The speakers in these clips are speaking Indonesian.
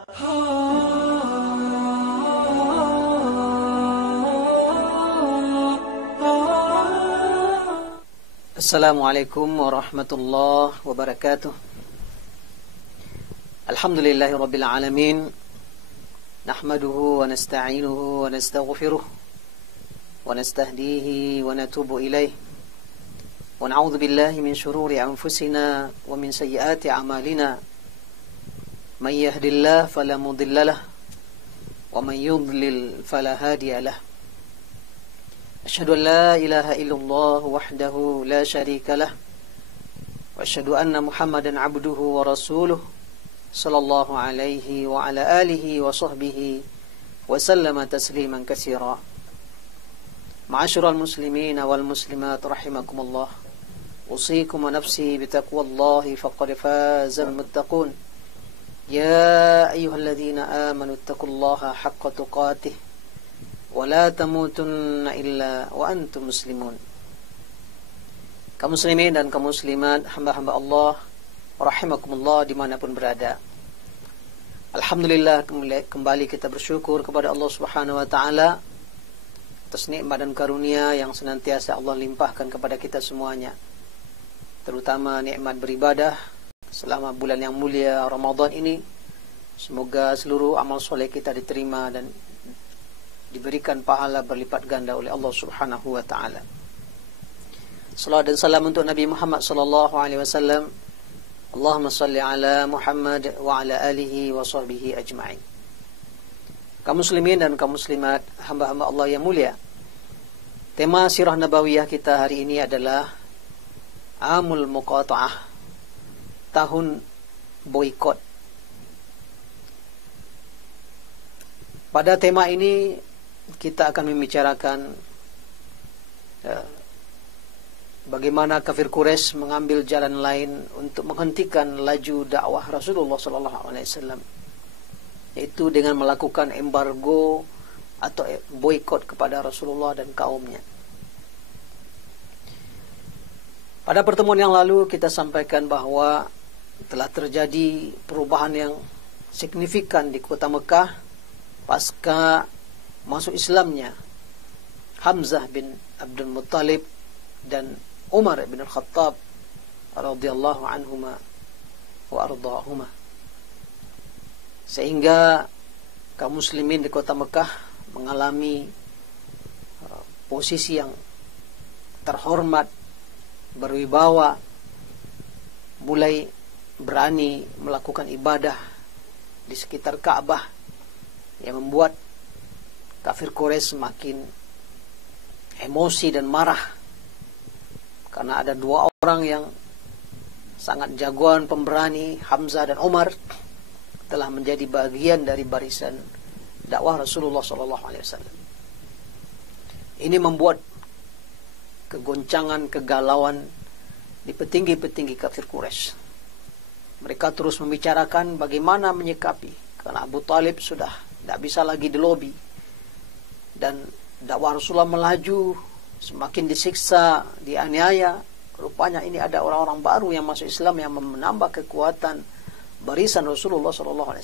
Assalamualaikum warahmatullahi wabarakatuh. Alhamdulillahi rabbil alamin. Nahmaduhu wa nasta'inuhu wa nastaghfiruh wa nastahdihi wa natubu ilaih. Wa na'udzu billahi min shururi anfusina wa min sayyiati a'malina. Man yahdihillahu fala mudilla lahu wa man yudlil fala hadiya lahu. Asyhadu an la ilaha illallah wahdahu la syarika lah wa asyhadu anna Muhammadan abduhu wa rasuluh sallallahu alaihi wa ala alihi wa sahbihi wa sallama tasliman katsira. Ma'asyiral muslimin wal muslimat rahimakumullah. Usikum wa nafsi bitaqwallahi faqad fazal muttaqun. Ya ayyuhalladzina amanu taqullaha haqqa tuqatih wa la tamutunna illa wa antum muslimun. Kaum muslimin dan kaum muslimat, hamba-hamba Allah rahimakumullah dimanapun berada. Alhamdulillah, kembali kita bersyukur kepada Allah Subhanahu wa taala atas nikmat dan karunia yang senantiasa Allah limpahkan kepada kita semuanya, terutama nikmat beribadah selama bulan yang mulia Ramadan ini. Semoga seluruh amal soleh kita diterima dan diberikan pahala berlipat ganda oleh Allah Subhanahu wa taala. Salawat dan salam untuk Nabi Muhammad sallallahu alaihi wasallam. Allahumma shalli ala Muhammad wa ala alihi wa sahbihi ajma'in. Kaum muslimin dan kaum muslimat, hamba-hamba Allah yang mulia. Tema sirah nabawiyah kita hari ini adalah Amul Muqata'ah, tahun boikot. Pada tema ini kita akan membicarakan bagaimana kafir Quraisy mengambil jalan lain untuk menghentikan laju dakwah Rasulullah SAW, yaitu dengan melakukan embargo atau boikot kepada Rasulullah dan kaumnya. Pada pertemuan yang lalu kita sampaikan bahwa telah terjadi perubahan yang signifikan di kota Mekah pasca masuk Islamnya Hamzah bin Abdul Muttalib dan Umar bin Al-Khattab radhiyallahu anhuma wa ardahuma, sehingga kaum muslimin di kota Mekah mengalami posisi yang terhormat, berwibawa, mulai berani melakukan ibadah di sekitar Ka'bah, yang membuat kafir Quraisy semakin emosi dan marah karena ada dua orang yang sangat jagoan pemberani, Hamzah dan Umar, telah menjadi bagian dari barisan dakwah Rasulullah SAW. Ini membuat kegoncangan, kegalauan di petinggi-petinggi kafir Quraisy. Mereka terus membicarakan bagaimana menyikapi, karena Abu Talib sudah tidak bisa lagi dilobi, dan dakwah Rasulullah melaju, semakin disiksa, dianiaya. Rupanya ini ada orang-orang baru yang masuk Islam yang menambah kekuatan barisan Rasulullah SAW.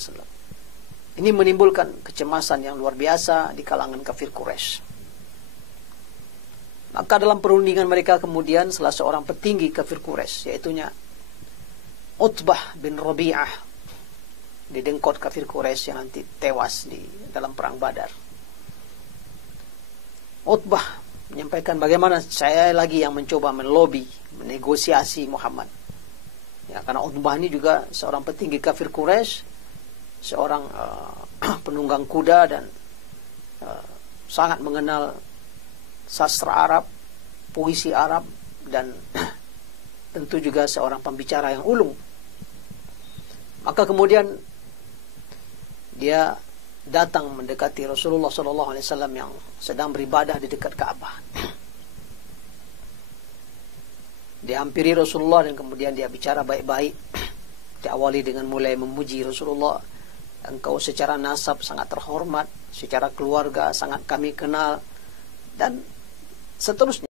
Ini menimbulkan kecemasan yang luar biasa di kalangan kafir Quraisy. Maka dalam perundingan mereka kemudian salah seorang petinggi kafir Quraisy, yaitunya Utbah bin Rabi'ah, didengkot kafir Quraisy yang nanti tewas di dalam perang Badar. Utbah menyampaikan bagaimana saya lagi yang mencoba melobi, menegosiasi Muhammad. Ya, karena Utbah ini juga seorang petinggi kafir Quraisy, seorang penunggang kuda dan sangat mengenal sastra Arab, puisi Arab, dan tentu juga seorang pembicara yang ulung. Maka kemudian dia datang mendekati Rasulullah SAW yang sedang beribadah di dekat Ka'bah. Dia hampiri Rasulullah dan kemudian dia bicara baik-baik. Diawali dengan mulai memuji Rasulullah. Engkau secara nasab sangat terhormat, secara keluarga sangat kami kenal, dan seterusnya.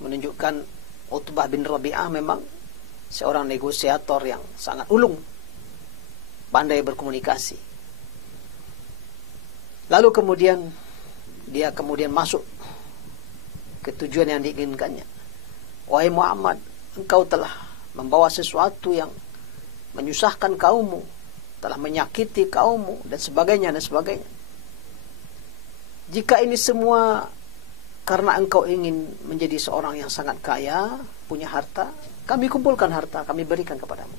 Menunjukkan Utbah bin Rabi'ah memang seorang negosiator yang sangat ulung, pandai berkomunikasi. Lalu kemudian dia masuk ke tujuan yang diinginkannya. Wahai Muhammad, engkau telah membawa sesuatu yang menyusahkan kaummu, telah menyakiti kaummu, dan sebagainya dan sebagainya. Jika ini semua karena engkau ingin menjadi seorang yang sangat kaya, punya harta, kami kumpulkan harta, kami berikan kepadamu.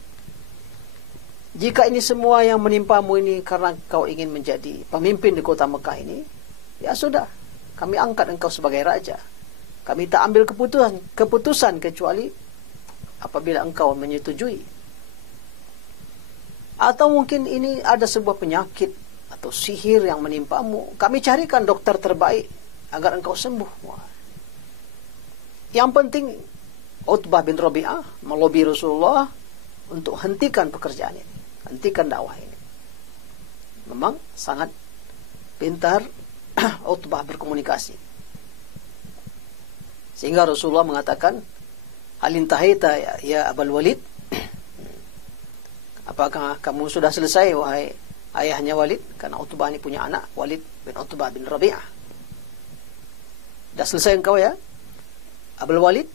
Jika ini semua yang menimpamu ini karena engkau ingin menjadi pemimpin di kota Mekah ini, ya sudah, kami angkat engkau sebagai raja. Kami tak ambil keputusan kecuali apabila engkau menyetujui. Atau mungkin ini ada sebuah penyakit atau sihir yang menimpamu, kami carikan dokter terbaik agar engkau sembuh. Wah. Yang penting Utbah bin Rabi'ah melobi Rasulullah untuk hentikan pekerjaan ini, hentikan dakwah ini. Memang sangat pintar Utbah berkomunikasi. Sehingga Rasulullah mengatakan, "Halintahita ya Abul Walid?" Apakah kamu sudah selesai wahai ayahnya Walid? Karena Utbah ini punya anak, Walid bin Utbah bin Rabi'ah. Sudah selesai engkau ya Abul Walid?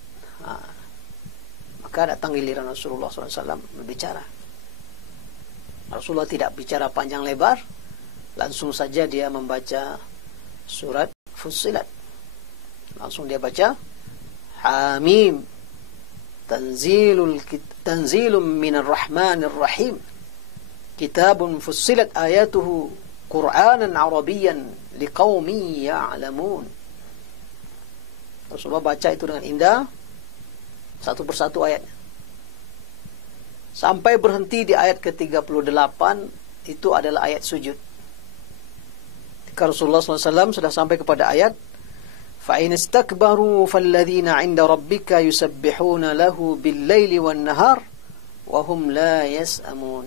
Maka datang giliran Rasulullah SAW berbicara. Rasulullah tidak bicara panjang lebar, langsung saja dia membaca surat Fussilat. Langsung dia baca, Hamim, tanzilum minar rahmanir rahim, kitabun fussilat ayatuhu Qur'anan Arabiyan liqaumin ya'lamun. Rasulullah baca itu dengan indah, satu persatu ayatnya. Sampai berhenti di ayat ke-38, itu adalah ayat sujud. Ketika Rasulullah SAW sudah sampai kepada ayat, فَإِنِ اسْتَكْبَرُوا فَالَّذِينَ عِنْدَ رَبِّكَ يُسَبِّحُونَ لَهُ بِاللَّيْلِ وَالنَّهَارِ وَهُمْ لَا يَسْأَمُونَ.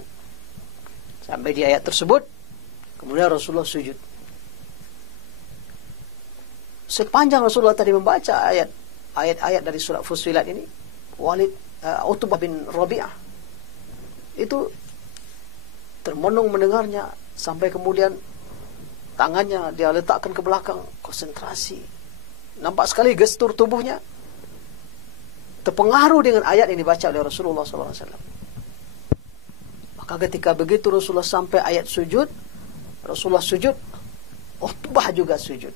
Sampai di ayat tersebut, kemudian Rasulullah sujud. Sepanjang Rasulullah tadi membaca ayat-ayat dari surah Fussilat ini, Utbah bin Rabi'ah itu termenung mendengarnya, sampai kemudian tangannya dia letakkan ke belakang, konsentrasi. Nampak sekali gestur tubuhnya terpengaruh dengan ayat yang dibaca oleh Rasulullah SAW. Maka ketika begitu Rasulullah sampai ayat sujud, Rasulullah sujud, Utbah juga sujud.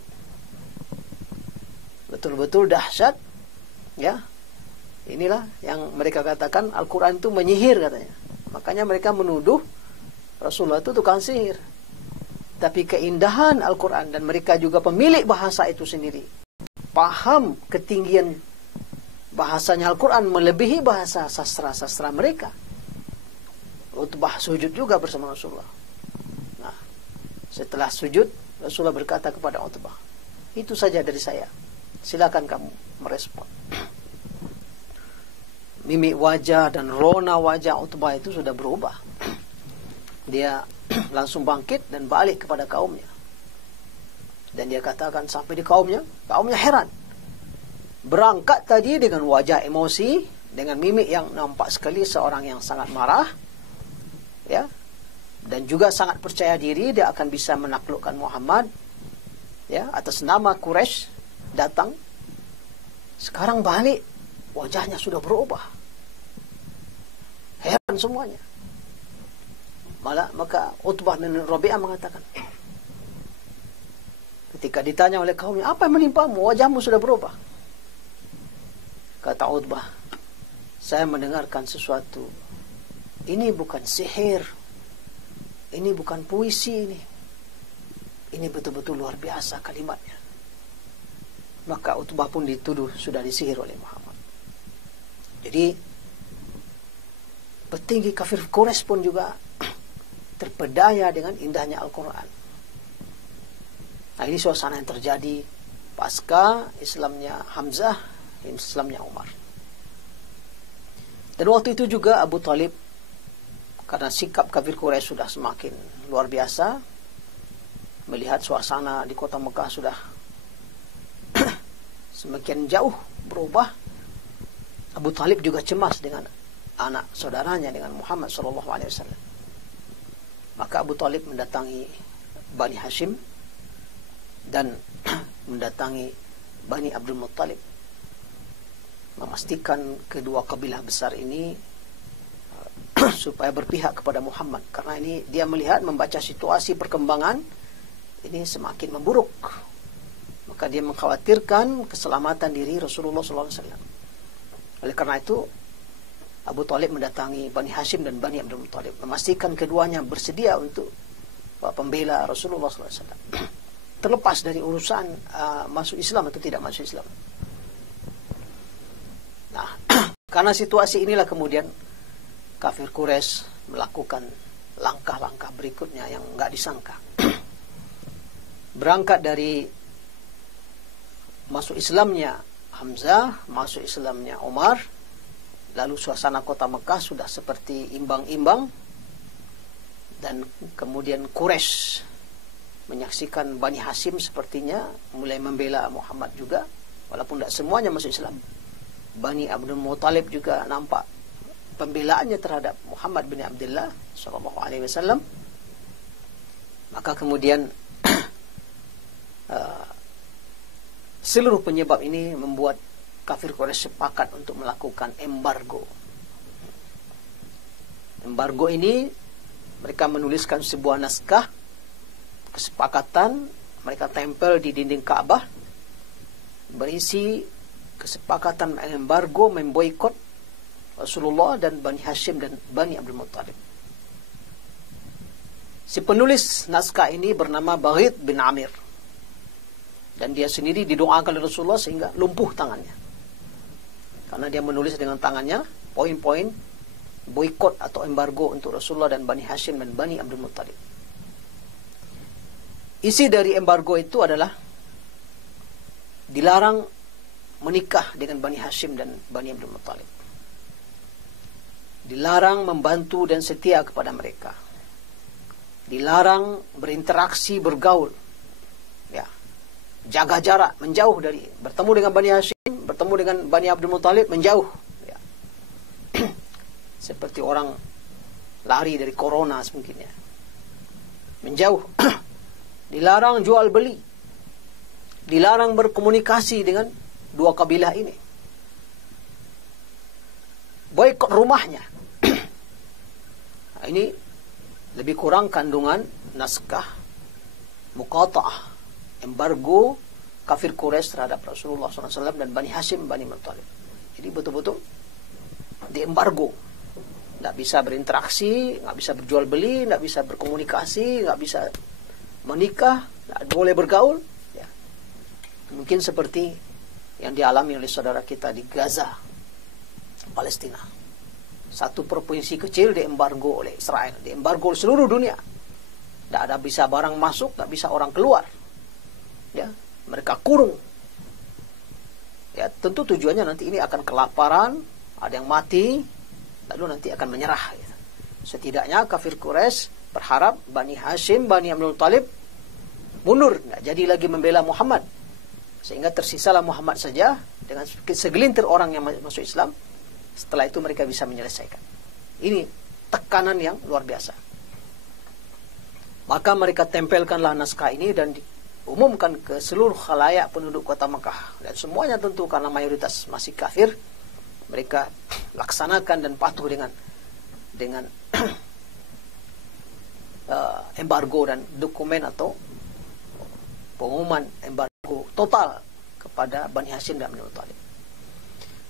Betul-betul dahsyat, ya. Inilah yang mereka katakan Al-Quran itu menyihir katanya. Makanya mereka menuduh Rasulullah itu tukang sihir. Tapi keindahan Al-Quran, dan mereka juga pemilik bahasa itu sendiri, paham ketinggian bahasanya Al-Quran melebihi bahasa sastra-sastra mereka. Utbah sujud juga bersama Rasulullah. Nah, setelah sujud, Rasulullah berkata kepada Utbah, "Itu saja dari saya. Silakan kamu merespon." Mimik wajah dan rona wajah Utbah itu sudah berubah. Dia langsung bangkit dan balik kepada kaumnya. Dan dia katakan sampai di kaumnya heran. Berangkat tadi dengan wajah emosi, dengan mimik yang nampak sekali seorang yang sangat marah, ya, dan juga sangat percaya diri dia akan bisa menaklukkan Muhammad, ya, atas nama Quraisy datang. Sekarang balik, wajahnya sudah berubah. Heran semuanya. Maka Utbah bin Rabi'ah mengatakan, ketika ditanya oleh kaumnya, "Apa yang menimpamu? Wajahmu sudah berubah." Kata Utbah, "Saya mendengarkan sesuatu. Ini bukan sihir. Ini bukan puisi ini. Ini betul-betul luar biasa kalimatnya." Maka Utbah pun dituduh sudah disihir oleh Muhammad. Jadi petinggi kafir Quraisy pun juga terpedaya dengan indahnya Al-Quran. Nah, ini suasana yang terjadi pasca Islamnya Hamzah, Islamnya Umar. Dan waktu itu juga Abu Talib, karena sikap kafir Quraisy sudah semakin luar biasa, melihat suasana di kota Mekah sudah semakin jauh berubah, Abu Talib juga cemas dengan anak saudaranya, dengan Muhammad SAW. Maka Abu Talib mendatangi Bani Hashim dan mendatangi Bani Abdul Muttalib, memastikan kedua kabilah besar ini supaya berpihak kepada Muhammad, karena ini dia melihat, membaca situasi perkembangan ini semakin memburuk, maka dia mengkhawatirkan keselamatan diri Rasulullah SAW. Oleh karena itu Abu Talib mendatangi Bani Hashim dan Bani Abdul Muttalib, memastikan keduanya bersedia untuk pembela Rasulullah SAW, terlepas dari urusan masuk Islam atau tidak masuk Islam. Nah, karena situasi inilah kemudian kafir Quraisy melakukan langkah-langkah berikutnya yang nggak disangka. Berangkat dari masuk Islamnya Hamzah, masuk Islamnya Umar, lalu suasana kota Mekah sudah seperti imbang-imbang, dan kemudian Quraisy menyaksikan Bani Hashim sepertinya mulai membela Muhammad juga, walaupun tidak semuanya masuk Islam. Bani Abdul Muttalib juga nampak pembelaannya terhadap Muhammad bin Abdullah SAW. Maka kemudian seluruh penyebab ini membuat kafir Quraisy sepakat untuk melakukan embargo. Embargo ini mereka menuliskan sebuah naskah kesepakatan, mereka tempel di dinding Ka'bah, berisi kesepakatan embargo, memboikot Rasulullah dan Bani Hashim dan Bani Abdul Muttalib. Si penulis naskah ini bernama Baghid bin Amir, dan dia sendiri didoakan oleh Rasulullah sehingga lumpuh tangannya, karena dia menulis dengan tangannya poin-poin boikot atau embargo untuk Rasulullah dan Bani Hashim dan Bani Abdul Muttalib. Isi dari embargo itu adalah dilarang menikah dengan Bani Hashim dan Bani Abdul Muttalib, dilarang membantu dan setia kepada mereka, dilarang berinteraksi, bergaul, ya, jaga jarak, menjauh dari, bertemu dengan Bani Hashim, bertemu dengan Bani Abdul Muttalib, menjauh, ya. Seperti orang lari dari corona semungkinnya, menjauh. Dilarang jual beli, dilarang berkomunikasi dengan dua kabilah ini, boikot rumahnya. Nah, ini lebih kurang kandungan naskah muqata'ah, embargo kafir Quraisy terhadap Rasulullah SAW dan Bani Hashim, Bani Muttalib. Jadi betul-betul diembargo, nggak bisa berinteraksi, nggak bisa berjual beli, nggak bisa berkomunikasi, nggak bisa menikah, nggak boleh bergaul, ya. Mungkin seperti yang dialami oleh saudara kita di Gaza, Palestina. Satu provinsi kecil diembargo oleh Israel, diembargo seluruh dunia. Tidak ada bisa barang masuk, tidak bisa orang keluar. Ya, mereka kurung. Ya, tentu tujuannya nanti ini akan kelaparan, ada yang mati, lalu nanti akan menyerah. Gitu. Setidaknya kafir Quraisy berharap Bani Hashim, Bani Abdul Muttalib mundur, tidak jadi lagi membela Muhammad, sehingga tersisalah Muhammad saja dengan segelintir orang yang masuk Islam. Setelah itu mereka bisa menyelesaikan. Ini tekanan yang luar biasa. Maka mereka tempelkanlah naskah ini dan diumumkan ke seluruh khalayak penduduk kota Mekah, dan semuanya tentu karena mayoritas masih kafir, mereka laksanakan dan patuh dengan embargo dan dokumen atau pengumuman embargo total kepada Bani Hashim dan Abdul Muttalib.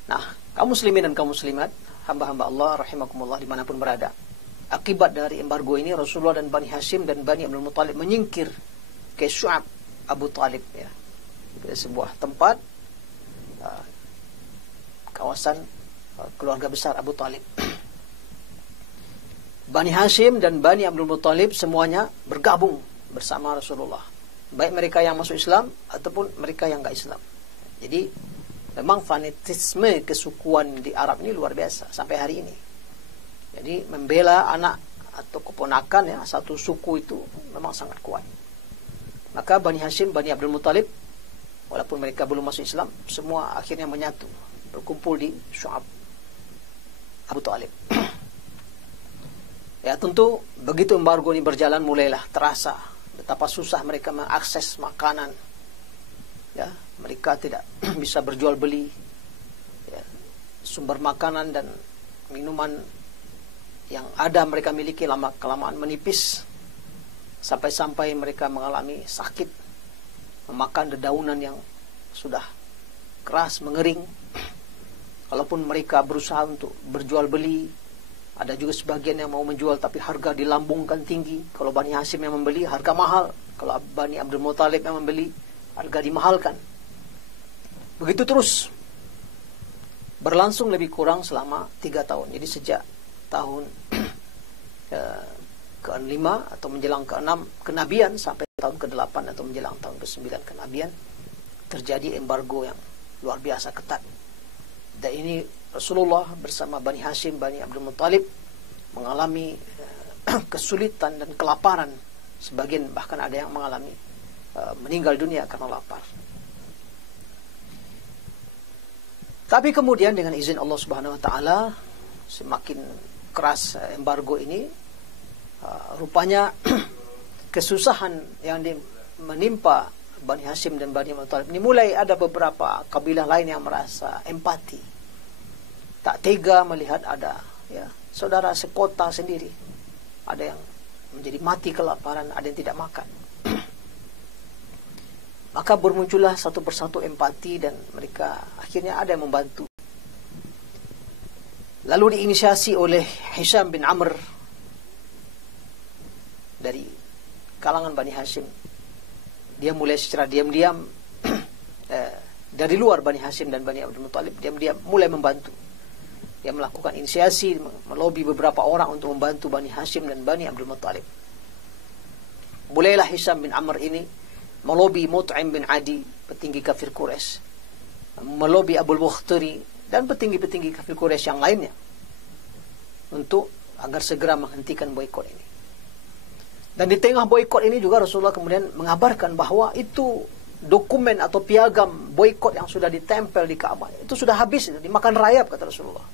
Nah, kaum muslimin dan kaum muslimat, hamba-hamba Allah rahimakumullah dimanapun berada, akibat dari embargo ini Rasulullah dan Bani Hashim dan Bani Abdul Muttalib menyingkir ke Syu'ab Abu Talib, ya, ke sebuah tempat kawasan keluarga besar Abu Talib. Bani Hashim dan Bani Abdul Muttalib semuanya bergabung bersama Rasulullah, baik mereka yang masuk Islam ataupun mereka yang enggak Islam. Jadi memang fanatisme kesukuan di Arab ini luar biasa sampai hari ini. Jadi membela anak atau keponakan, ya, satu suku itu memang sangat kuat. Maka Bani Hashim, Bani Abdul Muttalib, walaupun mereka belum masuk Islam, semua akhirnya menyatu, berkumpul di Syu'ab Abu Talib. Ya, tentu begitu embargo ini berjalan, mulailah terasa betapa susah mereka mengakses makanan. Ya, mereka tidak bisa berjual beli. Ya, sumber makanan dan minuman yang ada mereka miliki lama kelamaan menipis, sampai-sampai mereka mengalami sakit, memakan dedaunan yang sudah keras, mengering. Kalaupun mereka berusaha untuk berjual beli, ada juga sebagian yang mau menjual tapi harga dilambungkan tinggi. Kalau Bani Hashim yang membeli, harga mahal. Kalau Bani Abdul Muthalib yang membeli, harga dimahalkan. Begitu terus berlangsung lebih kurang selama 3 tahun. Jadi sejak tahun ke-5 atau menjelang ke-6 kenabian sampai tahun ke-8 atau menjelang tahun ke-9 kenabian, terjadi embargo yang luar biasa ketat. Dan ini Rasulullah bersama Bani Hashim, Bani Abdul Muthalib mengalami kesulitan dan kelaparan. Sebagian bahkan ada yang mengalami meninggal dunia karena lapar. Tapi kemudian dengan izin Allah Subhanahu wa taala, semakin keras embargo ini, rupanya kesusahan yang menimpa Bani Hashim dan Bani Muthalib ini, mulai ada beberapa kabilah lain yang merasa empati, tak tega melihat ada saudara sekota sendiri, ada yang menjadi mati kelaparan, ada yang tidak makan. Maka bermuncullah satu persatu empati dan mereka akhirnya ada yang membantu. Lalu diinisiasi oleh Hisham bin Amr dari kalangan Bani Hashim. Dia mulai secara diam-diam dari luar Bani Hashim dan Bani Abdul Muthalib, diam-diam mulai membantu. Dia melakukan inisiasi, melobi beberapa orang untuk membantu Bani Hashim dan Bani Abdul Muthalib. Mulailah Hisham bin Amr ini melobi Mut'im bin Adi, petinggi kafir Quraisy, melobi Abul Bukhtari dan petinggi-petinggi kafir Quraisy yang lainnya untuk agar segera menghentikan boikot ini. Dan di tengah boikot ini juga Rasulullah kemudian mengabarkan bahwa itu dokumen atau piagam boikot yang sudah ditempel di Ka'bah itu sudah habis, itu dimakan rayap, kata Rasulullah.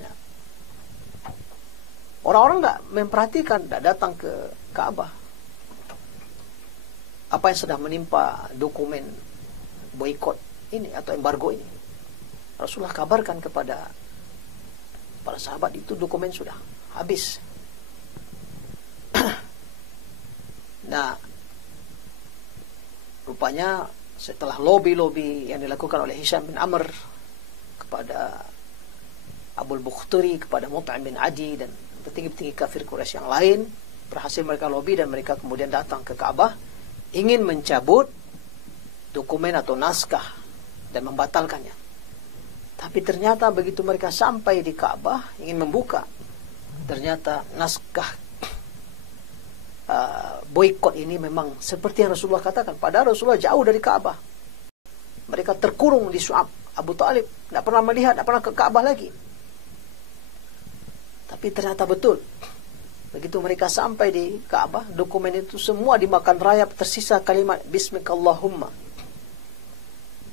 Ya. Orang-orang nggak memperhatikan, tidak datang ke Ka'bah. Apa yang sudah menimpa dokumen boikot ini atau embargo ini. Rasulullah kabarkan kepada para sahabat, itu dokumen sudah habis. Nah, rupanya setelah lobby-lobby yang dilakukan oleh Hisham bin Amr kepada Abul Bukhtari, kepada Mut'im bin Adi dan petinggi-petinggi kafir Quraisy yang lain, berhasil mereka lobby dan mereka kemudian datang ke Ka'bah ingin mencabut dokumen atau naskah dan membatalkannya. Tapi ternyata begitu mereka sampai di Ka'bah ingin membuka, ternyata naskah boikot ini memang seperti yang Rasulullah katakan. Padahal Rasulullah jauh dari Ka'bah. Mereka terkurung di Su'ab Abu Talib, tidak pernah melihat, tidak pernah ke Ka'bah lagi. Tapi ternyata betul. Begitu mereka sampai di Ka'bah, dokumen itu semua dimakan rayap, tersisa kalimat Bismikallahumma,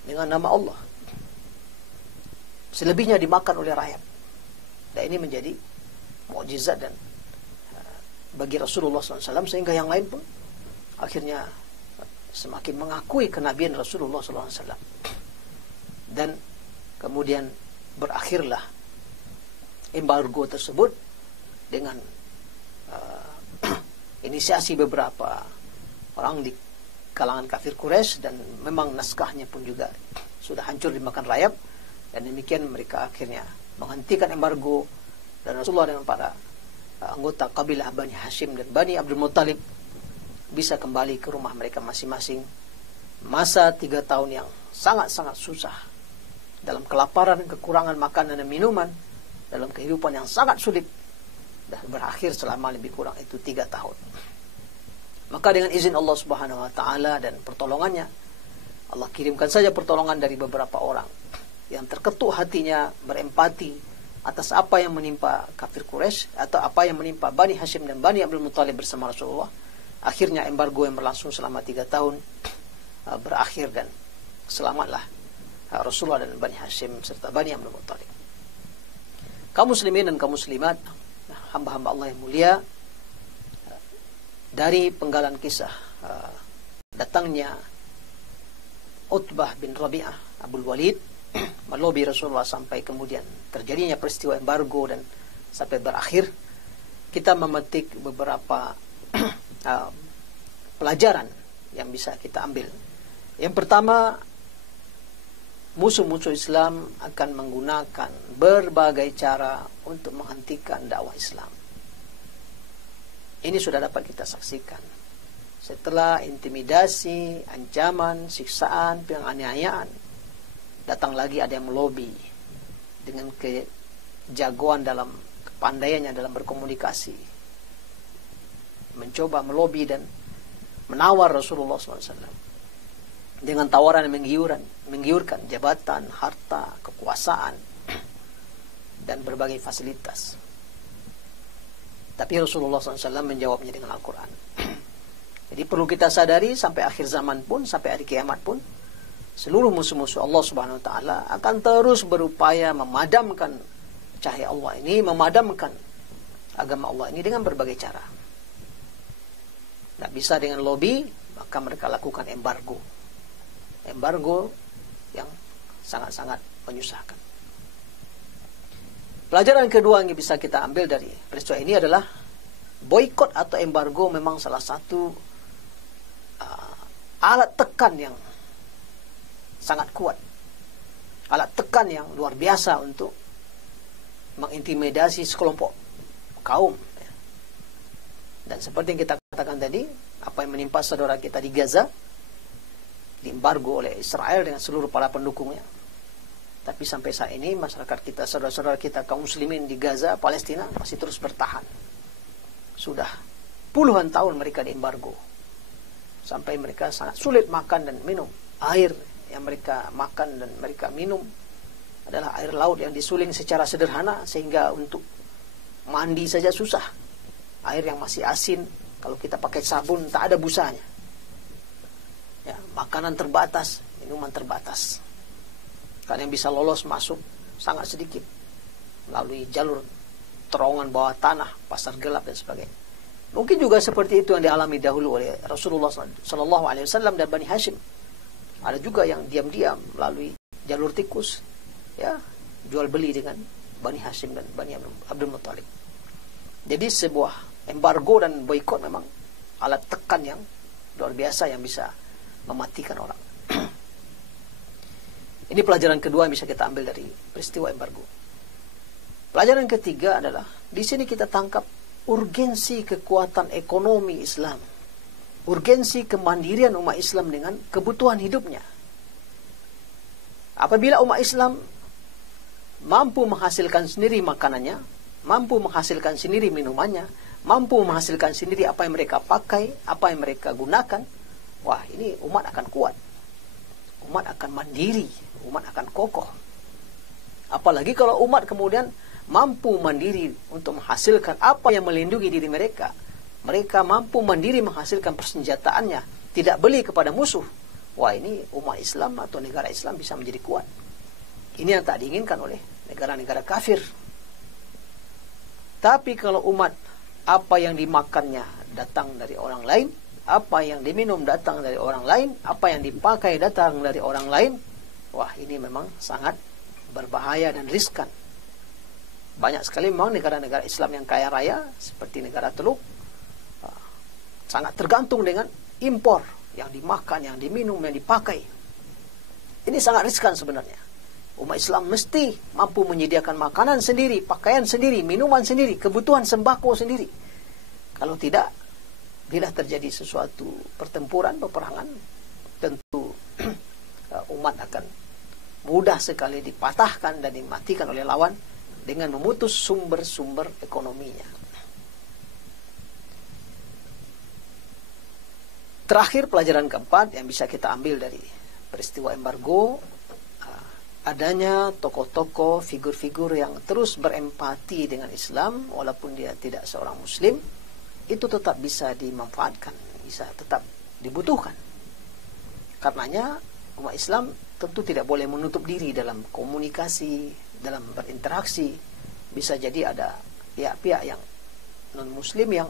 dengan nama Allah. Selebihnya dimakan oleh rayap. Dan ini menjadi mukjizat dan bagi Rasulullah SAW, sehingga yang lain pun akhirnya semakin mengakui kenabian Rasulullah SAW. Dan kemudian berakhirlah embargo tersebut dengan inisiasi beberapa orang di kalangan kafir Quraisy, dan memang naskahnya pun juga sudah hancur dimakan rayap. Dan demikian mereka akhirnya menghentikan embargo, dan Rasulullah dan para anggota kabilah Bani Hashim dan Bani Abdul Muthalib bisa kembali ke rumah mereka masing-masing. Masa 3 tahun yang sangat-sangat susah, dalam kelaparan, kekurangan makanan dan minuman, dalam kehidupan yang sangat sulit, dan berakhir selama lebih kurang itu 3 tahun. Maka dengan izin Allah Subhanahu wa taala dan pertolongannya, Allah kirimkan saja pertolongan dari beberapa orang yang terketuk hatinya berempati atas apa yang menimpa kafir Quraisy atau apa yang menimpa Bani Hashim dan Bani Abdul Muthalib bersama Rasulullah. Akhirnya embargo yang berlangsung selama 3 tahun berakhir, dan selamatlah Rasulullah dan Bani Hashim serta Bani Abdul Muthalib. Kaum muslimin dan kaum muslimat, hamba-hamba Allah yang mulia, dari penggalan kisah datangnya Utbah bin Rabi'ah Abul Walid melobi Rasulullah sampai kemudian terjadinya peristiwa embargo dan sampai berakhir, kita memetik beberapa pelajaran yang bisa kita ambil. Yang pertama, musuh-musuh Islam akan menggunakan berbagai cara untuk menghentikan dakwah Islam. Ini sudah dapat kita saksikan. Setelah intimidasi, ancaman, siksaan, penganiayaan, datang lagi ada yang melobi dengan kejagoan dalam kepandaiannya dalam berkomunikasi, mencoba melobi dan menawar Rasulullah SAW dengan tawaran yang menggiurkan jabatan, harta, kekuasaan, dan berbagai fasilitas. Tapi Rasulullah SAW menjawabnya dengan Al-Quran. Jadi perlu kita sadari, sampai akhir zaman pun, sampai hari kiamat pun, seluruh musuh-musuh Allah Subhanahu Wa Taala akan terus berupaya memadamkan cahaya Allah ini, memadamkan agama Allah ini dengan berbagai cara. Tidak bisa dengan lobby, maka mereka lakukan embargo. Embargo yang sangat-sangat menyusahkan. Pelajaran kedua yang bisa kita ambil dari peristiwa ini adalah boikot atau embargo memang salah satu alat tekan yang sangat kuat, alat tekan yang luar biasa untuk mengintimidasi sekelompok kaum. Dan seperti yang kita katakan tadi, apa yang menimpa saudara kita di Gaza diembargo oleh Israel dengan seluruh para pendukungnya. Tapi sampai saat ini masyarakat kita, saudara-saudara kita kaum muslimin di Gaza, Palestina masih terus bertahan. Sudah puluhan tahun mereka diembargo, sampai mereka sangat sulit makan dan minum. Air yang mereka makan dan mereka minum adalah air laut yang disuling secara sederhana, sehingga untuk mandi saja susah. Air yang masih asin, kalau kita pakai sabun tak ada busanya. Ya, makanan terbatas, minuman terbatas. Karena yang bisa lolos masuk sangat sedikit melalui jalur terowongan bawah tanah, pasar gelap dan sebagainya. Mungkin juga seperti itu yang dialami dahulu oleh Rasulullah SAW dan Bani Hashim. Ada juga yang diam-diam melalui jalur tikus, ya, jual beli dengan Bani Hashim dan Bani Abdul Muttalib. Jadi sebuah embargo dan boikot memang alat tekan yang luar biasa yang bisa mematikan orang. Ini pelajaran kedua yang bisa kita ambil dari peristiwa embargo. Pelajaran ketiga adalah di sini kita tangkap urgensi kekuatan ekonomi Islam, urgensi kemandirian umat Islam dengan kebutuhan hidupnya. Apabila umat Islam mampu menghasilkan sendiri makanannya, mampu menghasilkan sendiri minumannya, mampu menghasilkan sendiri apa yang mereka pakai, apa yang mereka gunakan, wah, ini umat akan kuat, umat akan mandiri, umat akan kokoh. Apalagi kalau umat kemudian mampu mandiri untuk menghasilkan apa yang melindungi diri mereka. Mereka mampu mandiri menghasilkan persenjataannya, tidak beli kepada musuh. Wah, ini umat Islam atau negara Islam bisa menjadi kuat. Ini yang tak diinginkan oleh negara-negara kafir. Tapi kalau umat, apa yang dimakannya datang dari orang lain, apa yang diminum datang dari orang lain, apa yang dipakai datang dari orang lain, wah, ini memang sangat berbahaya dan riskan. Banyak sekali memang negara-negara Islam yang kaya raya seperti negara Teluk sangat tergantung dengan impor yang dimakan, yang diminum, yang dipakai. Ini sangat riskan sebenarnya. Umat Islam mesti mampu menyediakan makanan sendiri, pakaian sendiri, minuman sendiri, kebutuhan sembako sendiri. Kalau tidak, bila terjadi sesuatu pertempuran, peperangan, tentu umat akan mudah sekali dipatahkan dan dimatikan oleh lawan dengan memutus sumber-sumber ekonominya. Terakhir, pelajaran keempat yang bisa kita ambil dari peristiwa embargo, adanya tokoh-tokoh, figur-figur yang terus berempati dengan Islam, walaupun dia tidak seorang Muslim, itu tetap bisa dimanfaatkan, bisa tetap dibutuhkan. Karenanya, umat Islam tentu tidak boleh menutup diri dalam komunikasi, dalam berinteraksi. Bisa jadi ada pihak-pihak yang non-Muslim yang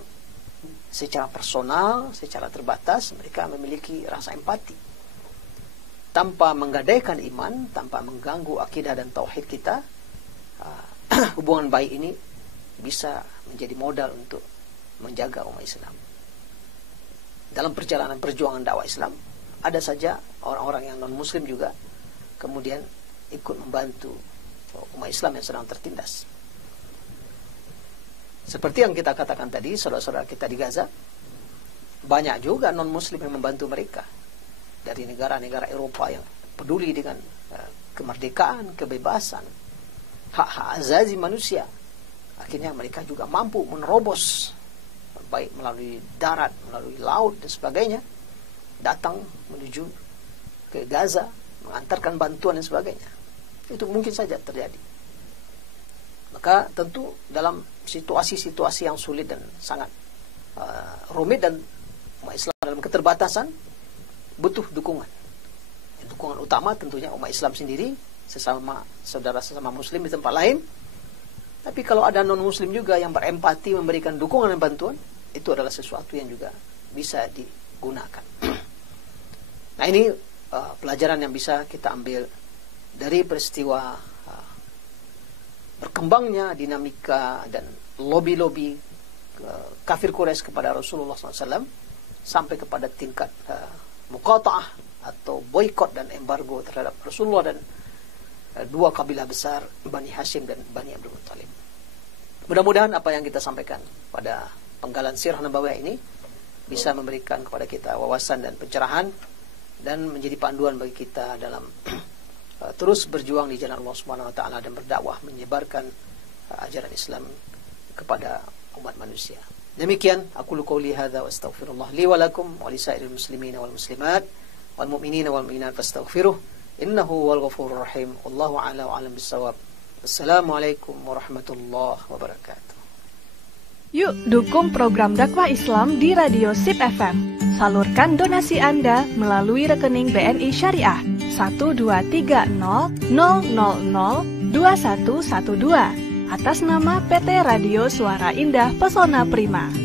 secara personal, secara terbatas, mereka memiliki rasa empati. Tanpa menggadaikan iman, tanpa mengganggu akidah dan tauhid kita, hubungan baik ini bisa menjadi modal untuk menjaga umat Islam. Dalam perjalanan perjuangan dakwah Islam, ada saja orang-orang yang non-muslim juga kemudian ikut membantu umat Islam yang sedang tertindas. Seperti yang kita katakan tadi, saudara-saudara kita di Gaza, banyak juga non-muslim yang membantu mereka. Dari negara-negara Eropa yang peduli dengan kemerdekaan, kebebasan, hak-hak azazi manusia. Akhirnya mereka juga mampu menerobos, baik melalui darat, melalui laut, dan sebagainya, datang menuju ke Gaza, mengantarkan bantuan dan sebagainya. Itu mungkin saja terjadi. Maka tentu dalam situasi-situasi yang sulit dan sangat rumit, dan umat Islam dalam keterbatasan butuh dukungan. Dukungan utama tentunya umat Islam sendiri, sesama saudara sesama muslim di tempat lain. Tapi kalau ada non-muslim juga yang berempati memberikan dukungan dan bantuan, itu adalah sesuatu yang juga bisa digunakan. Nah, ini pelajaran yang bisa kita ambil dari peristiwa berkembangnya dinamika dan lobby-lobby kafir Quraisy kepada Rasulullah SAW sampai kepada tingkat muqata'ah atau boykot dan embargo terhadap Rasulullah dan dua kabilah besar, Bani Hashim dan Bani Abdul Muttalib. Mudah-mudahan apa yang kita sampaikan pada penggalan sirah nabawiyah ini bisa memberikan kepada kita wawasan dan pencerahan dan menjadi panduan bagi kita dalam terus berjuang di jalan Allah Subhanahu wa taala dan berdakwah menyebarkan ajaran Islam kepada umat manusia. Demikian aku qouli hadza wa astaghfirullah li wa lakum wa li sairil muslimina wal muslimat wal mu'minina wal mu'minat fastaghfiruh innahu wal ghafurur rahim. Wallahu a'lam wa a'lam bissawab. Assalamualaikum warahmatullahi wabarakatuh. Yuk dukung program dakwah Islam di Radio SIP FM. Salurkan donasi Anda melalui rekening BNI Syariah 12300002112 atas nama PT Radio Suara Indah Pesona Prima.